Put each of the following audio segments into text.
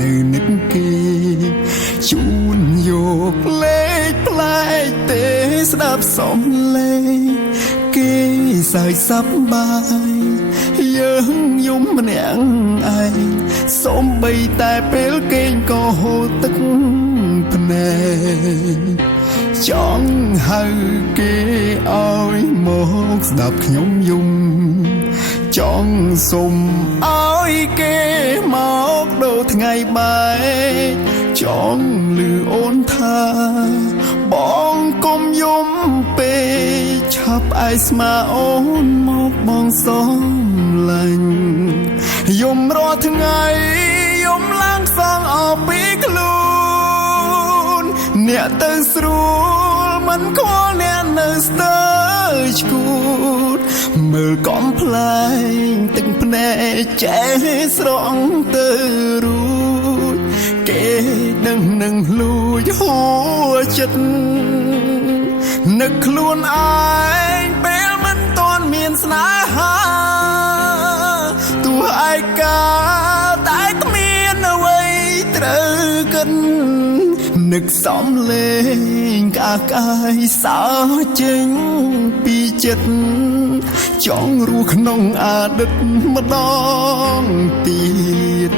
នៅនឹកគេជូនយកលេខផ្លែកទេស្ដាប់សំឡេងគេសើចសប្បាយយើងយំម្នាក់ឯងសូម្បីតែពេលគេងក៏ហូរទឹកភ្នែកចង់ហៅគេឲ្យមកស្ដាប់ខ្ញុំយំចង់សុំឲ្យគេមកដូរថ្ងៃបែកចង់លឺអូនថាបងកុំយំពេកឆាប់ឯស្មាអូនមកបងសំឡាញ់យំរាល់ថ្ងៃយំឡើងសងអស់ពីខ្លួនអ្នកទៅស្រួលមិនខ្វល់អ្នកនៅស្ទើរឈួតមើលកំប្លែងទឹកភ្នែកចេះស្រង់ទៅរួចគេដឹងនឹងលួចហួចិត្តនឹកខ្លួនឯងពេលមិនទាន់មានស្នេហាទោះឯកាតែគ្មានអ្វីត្រូវកិននឹកសំលេងក្អាកក្អាយសើចេញពីចិត្តចង់រស់ក្នុងអតីតម្ដងទៀត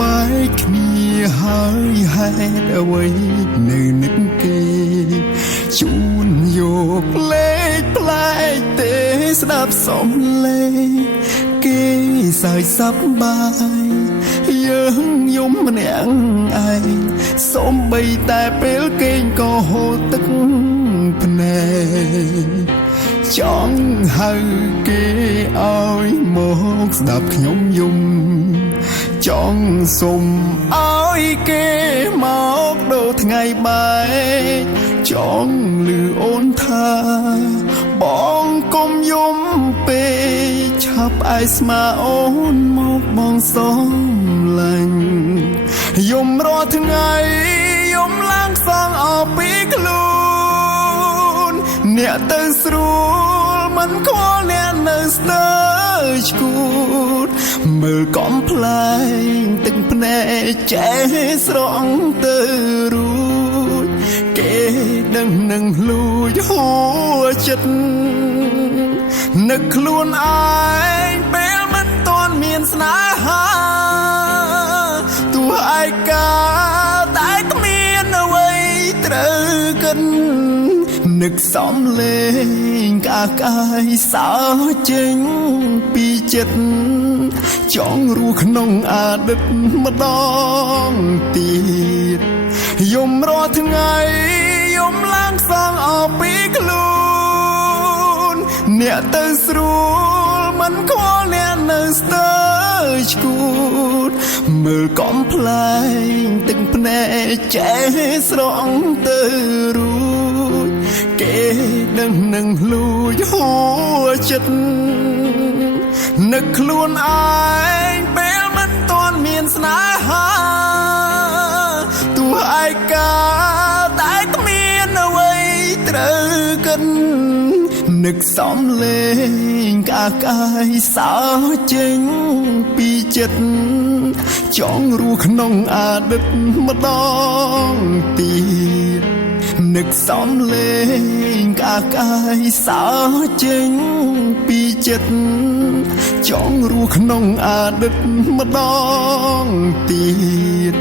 បែកគ្នាហើយហេតុអ្វីនៅនឹកគេជូនយកលេខផ្លែកទេស្ដាប់សំឡេងគេសើចសប្បាយយើងយំម្នាក់ឯងសូម្បីតែពេលគេងក៏ហូរទឹកភ្នែកចង់ហៅគេឲ្យមកស្ដាប់ខ្ញុំយំចង់សុំឲ្យគេមកដូរថ្ងៃបែកចង់លឺអូនថាបងកុំយំពេកឆាប់ឯស្មាអូនមកបងសំឡាញ់យំរាល់ថ្ងៃយំឡើងសងអស់ពីខ្លួនអ្នកទៅស្រួលមិនខ្វល់អ្នកនៅស្ទើរឈួតមើលកំប្លែងទឹកភ្នែកចេះស្រង់ទៅរួចគេដឹងនឹងលួចហួចិត្តនឹកខ្លួនឯងពេលមិនទាន់មានស្នេហាទោះឯកាតែគ្មានអ្វីត្រូវកិននឹកសំលេងក្អាកក្អាយសើចេញពីចិត្តចង់រស់ក្នុងអតីតម្ដងទៀតយំរាល់ថ្ងៃយំឡើងសងអស់ពីខ្លួនអ្នកទៅស្រួលមិនខ្វល់អ្នកនៅស្ទើរឈួតមើលកំប្លែងទឹកភ្នែកចេះស្រង់ទៅរួចគេដឹងនឹងលួចហួចិត្តនឹកខ្លួនឯងពេលមិនទាន់មានស្នេហាទោះឯកាតែគ្មានអ្វីត្រូវកិននឹកសំលេងក្អាកក្អាយសើចេញពីចិត្តចង់រស់ក្នុងអតីតម្ដងទៀតនឹកសំលេងក្អាកក្អាយសើចេញពីចិត្តចង់រស់ក្នុងអតីតម្ដងទៀត